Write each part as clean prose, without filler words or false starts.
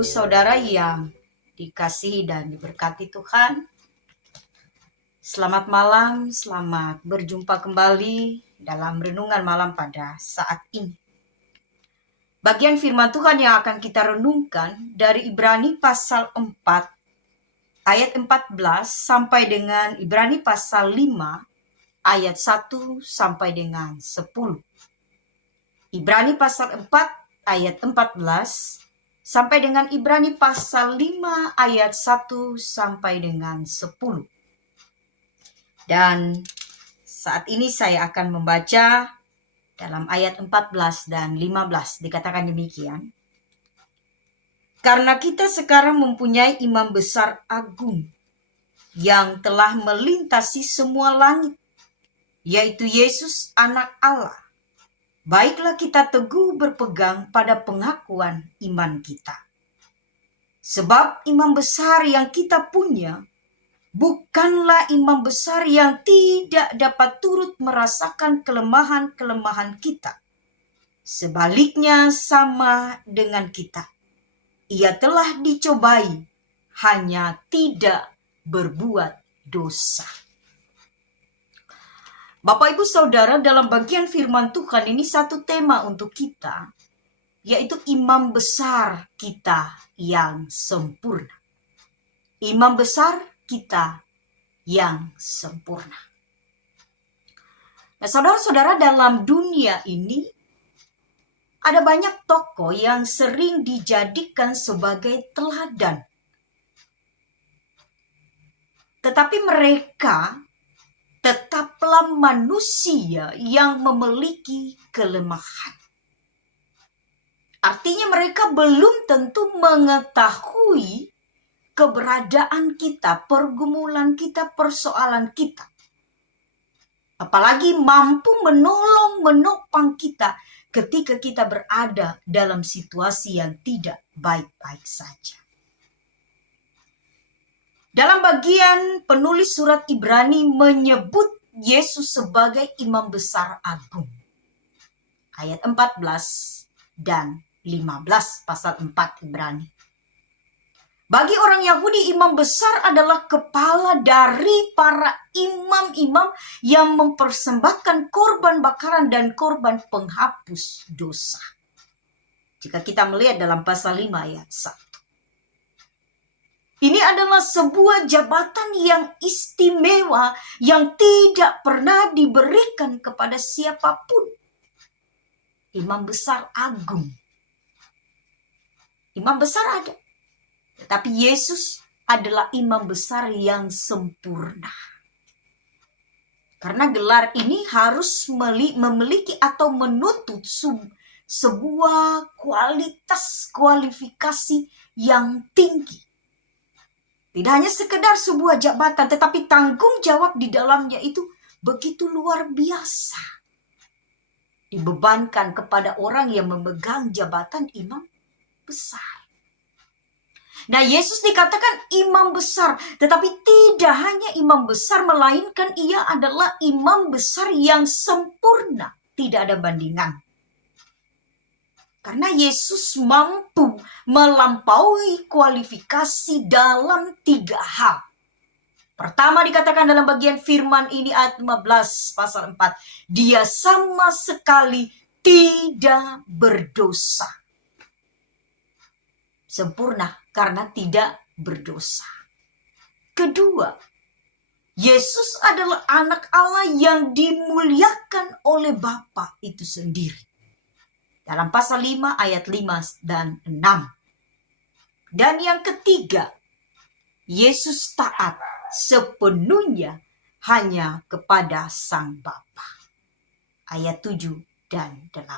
Ibu saudara yang dikasihi dan diberkati Tuhan, selamat malam, selamat berjumpa kembali dalam renungan malam pada saat ini. Bagian firman Tuhan yang akan kita renungkan dari Ibrani pasal 4 ayat 14 sampai dengan Ibrani pasal 5 ayat 1 sampai dengan 10. Ibrani pasal 4 ayat 14 sampai dengan Ibrani pasal 5 ayat 1 sampai dengan 10. Dan saat ini saya akan membaca dalam ayat 14 dan 15. Dikatakan demikian. Karena kita sekarang mempunyai imam besar agung yang telah melintasi semua langit, yaitu Yesus anak Allah. Baiklah kita teguh berpegang pada pengakuan iman kita. Sebab imam besar yang kita punya bukanlah imam besar yang tidak dapat turut merasakan kelemahan-kelemahan kita. Sebaliknya sama dengan kita. Ia telah dicobai, hanya tidak berbuat dosa. Bapak Ibu Saudara, dalam bagian firman Tuhan ini satu tema untuk kita, yaitu imam besar kita yang sempurna. Imam besar kita yang sempurna. Nah, saudara-saudara, dalam dunia ini ada banyak tokoh yang sering dijadikan sebagai teladan. Tetapi mereka tetaplah manusia yang memiliki kelemahan. Artinya mereka belum tentu mengetahui keberadaan kita, pergumulan kita, persoalan kita. Apalagi mampu menolong, menopang kita ketika kita berada dalam situasi yang tidak baik-baik saja. Dalam bagian penulis surat Ibrani menyebut Yesus sebagai imam besar agung. Ayat 14 dan 15 pasal 4 Ibrani. Bagi orang Yahudi, imam besar adalah kepala dari para imam-imam yang mempersembahkan korban bakaran dan korban penghapus dosa. Jika kita melihat dalam pasal 5 ayat 1. Ini adalah sebuah jabatan yang istimewa yang tidak pernah diberikan kepada siapapun. Imam besar agung. Imam besar ada. Tetapi Yesus adalah imam besar yang sempurna. Karena gelar ini harus memiliki atau menuntut sebuah kualifikasi yang tinggi. Tidak hanya sekedar sebuah jabatan, tetapi tanggung jawab di dalamnya itu begitu luar biasa. Dibebankan kepada orang yang memegang jabatan imam besar. Nah, Yesus dikatakan imam besar, tetapi tidak hanya imam besar, melainkan ia adalah imam besar yang sempurna. Tidak ada bandingan. Karena Yesus mampu melampaui kualifikasi dalam 3 hal. Pertama dikatakan dalam bagian firman ini ayat 15 pasal 4. Dia sama sekali tidak berdosa. Sempurna karena tidak berdosa. Kedua, Yesus adalah anak Allah yang dimuliakan oleh Bapa itu sendiri. Dalam pasal 5 ayat 5 dan 6. Dan yang ketiga, Yesus taat sepenuhnya hanya kepada Sang Bapa. Ayat 7 dan 8.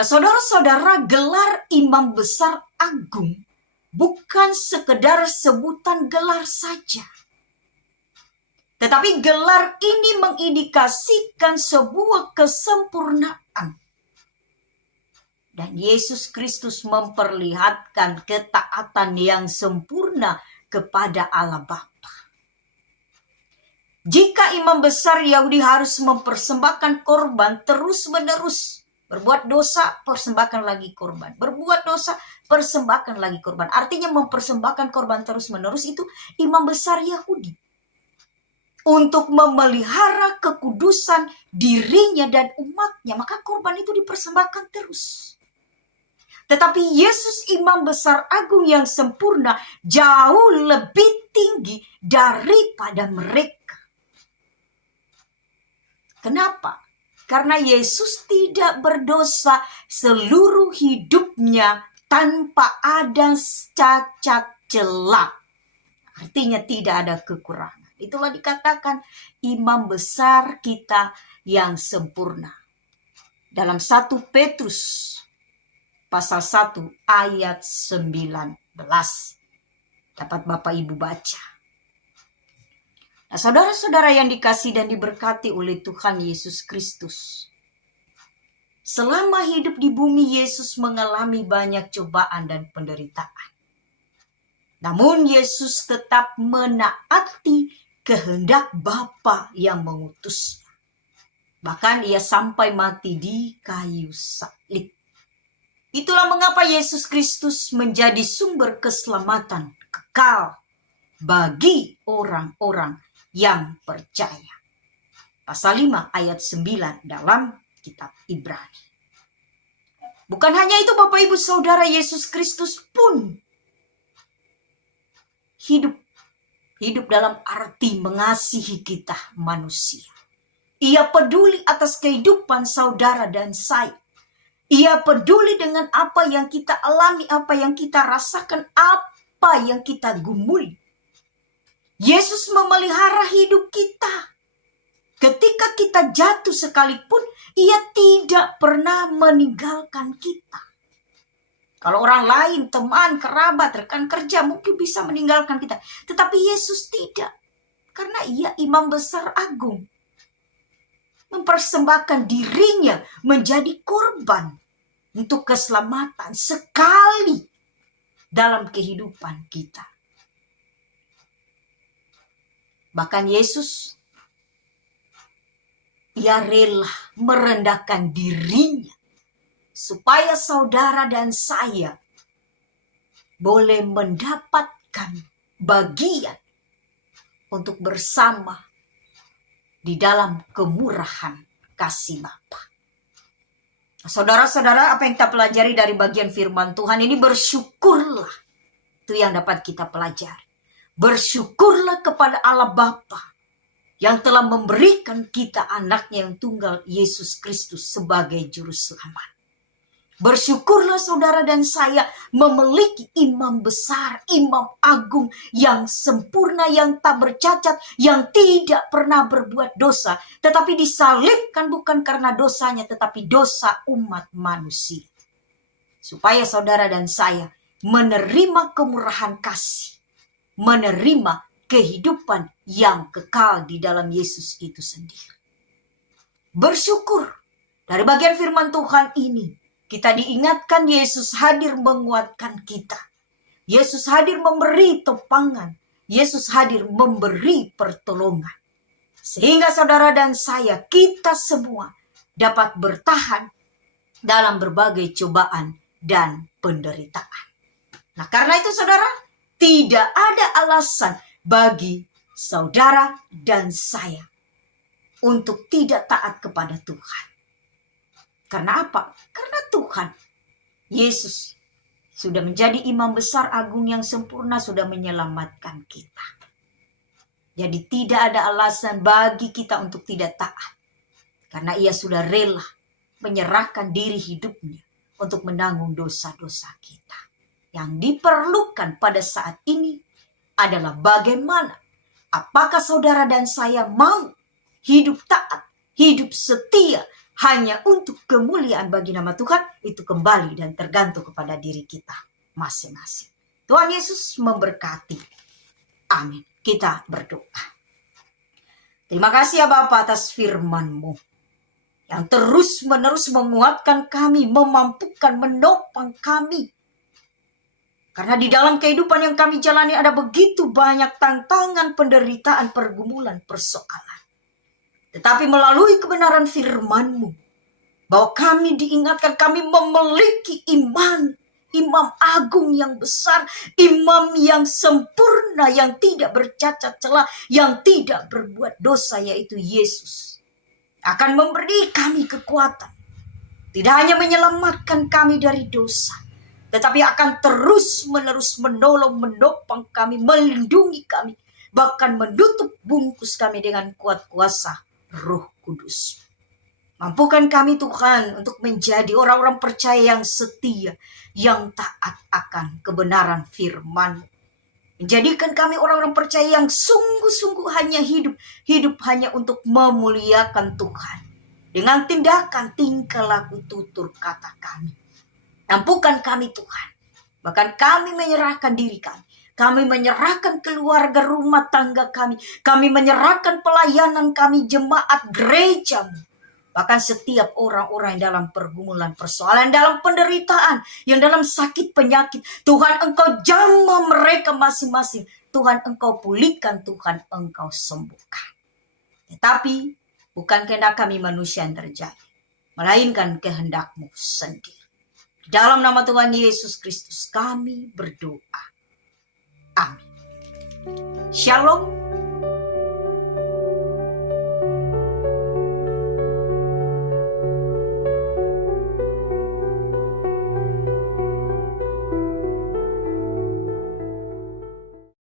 Nah, saudara-saudara, gelar imam besar agung bukan sekedar sebutan gelar saja. Tetapi gelar ini mengindikasikan sebuah kesempurnaan. Dan Yesus Kristus memperlihatkan ketaatan yang sempurna kepada Allah Bapa. Jika imam besar Yahudi harus mempersembahkan korban terus-menerus Berbuat dosa, persembahkan lagi korban. Berbuat dosa, persembahkan lagi korban. Artinya mempersembahkan korban terus-menerus itu imam besar Yahudi. Untuk memelihara kekudusan dirinya dan umatnya, maka korban itu dipersembahkan terus. Tetapi Yesus imam besar agung yang sempurna jauh lebih tinggi daripada mereka. Kenapa? Karena Yesus tidak berdosa seluruh hidupnya tanpa ada cacat celah. Artinya tidak ada kekurangan. Itulah dikatakan imam besar kita yang sempurna. Dalam 1 Petrus pasal 1 ayat 19. Dapat Bapak Ibu baca. Nah, saudara-saudara yang dikasihi dan diberkati oleh Tuhan Yesus Kristus. Selama hidup di bumi, Yesus mengalami banyak cobaan dan penderitaan. Namun Yesus tetap menaati kehendak Bapa yang mengutusnya. Bahkan ia sampai mati di kayu salib. Itulah mengapa Yesus Kristus menjadi sumber keselamatan kekal bagi orang-orang yang percaya. Pasal 5 ayat 9 dalam kitab Ibrani. Bukan hanya itu Bapak Ibu Saudara, Yesus Kristus pun hidup dalam arti mengasihi kita manusia. Ia peduli atas kehidupan saudara dan saya. Ia peduli dengan apa yang kita alami, apa yang kita rasakan, apa yang kita gumuli. Yesus memelihara hidup kita. Ketika kita jatuh sekalipun, ia tidak pernah meninggalkan kita. Kalau orang lain, teman, kerabat, rekan kerja mungkin bisa meninggalkan kita. Tetapi Yesus tidak. Karena ia imam besar agung. Mempersembahkan dirinya menjadi korban untuk keselamatan sekali dalam kehidupan kita. Bahkan Yesus, ia rela merendahkan dirinya supaya saudara dan saya boleh mendapatkan bagian untuk bersama di dalam kemurahan kasih Bapa. Saudara-saudara, apa yang kita pelajari dari bagian firman Tuhan ini, bersyukurlah. Itu yang dapat kita pelajari. Bersyukurlah kepada Allah Bapa yang telah memberikan kita anaknya yang tunggal, Yesus Kristus, sebagai juru selamat. Bersyukurlah saudara dan saya memiliki imam besar, imam agung yang sempurna, yang tak bercacat, yang tidak pernah berbuat dosa, tetapi disalibkan bukan karena dosanya, tetapi dosa umat manusia. Supaya saudara dan saya menerima kemurahan kasih, menerima kehidupan yang kekal di dalam Yesus itu sendiri. Bersyukur dari bagian firman Tuhan ini, kita diingatkan Yesus hadir menguatkan kita. Yesus hadir memberi topangan. Yesus hadir memberi pertolongan. Sehingga saudara dan saya, kita semua dapat bertahan dalam berbagai cobaan dan penderitaan. Nah, karena itu saudara, tidak ada alasan bagi saudara dan saya untuk tidak taat kepada Tuhan. Karena apa? Karena Tuhan, Yesus, sudah menjadi imam besar agung yang sempurna, sudah menyelamatkan kita. Jadi tidak ada alasan bagi kita untuk tidak taat. Karena ia sudah rela menyerahkan diri hidupnya untuk menanggung dosa-dosa kita. Yang diperlukan pada saat ini adalah bagaimana, apakah saudara dan saya mau hidup taat, hidup setia, hanya untuk kemuliaan bagi nama Tuhan, itu kembali dan tergantung kepada diri kita masing-masing. Tuhan Yesus memberkati. Amin. Kita berdoa. Terima kasih ya Bapa atas firman-Mu yang terus-menerus menguatkan kami, memampukan, menopang kami. Karena di dalam kehidupan yang kami jalani ada begitu banyak tantangan, penderitaan, pergumulan, persoalan. Tetapi melalui kebenaran firman-Mu, Bahwa kami diingatkan kami memiliki iman. Imam agung yang besar, imam yang sempurna, yang tidak bercacat celah, yang tidak berbuat dosa, yaitu Yesus. Akan memberi kami kekuatan. Tidak hanya menyelamatkan kami dari dosa, tetapi akan terus-menerus menolong, menopang kami, melindungi kami, bahkan menutup bungkus kami dengan kuat kuasa Roh Kudus. Mampukan kami Tuhan untuk menjadi orang-orang percaya yang setia, yang taat akan kebenaran firman-Mu. Menjadikan kami orang-orang percaya yang sungguh-sungguh hanya hidup hanya untuk memuliakan Tuhan. Dengan tindakan, tingkah laku, tutur kata kami. Mampukan kami Tuhan. Bahkan kami menyerahkan diri kami. Kami menyerahkan keluarga rumah tangga kami. Kami menyerahkan pelayanan kami, jemaat gereja-Mu. Bahkan setiap orang-orang yang dalam pergumulan, persoalan, dalam penderitaan, yang dalam sakit penyakit, Tuhan Engkau jamah mereka masing-masing. Tuhan Engkau pulihkan, Tuhan Engkau sembuhkan. Tetapi bukan kehendak kami manusia yang terjadi, melainkan kehendak-Mu sendiri. Dalam nama Tuhan Yesus Kristus kami berdoa. Amin. Shalom.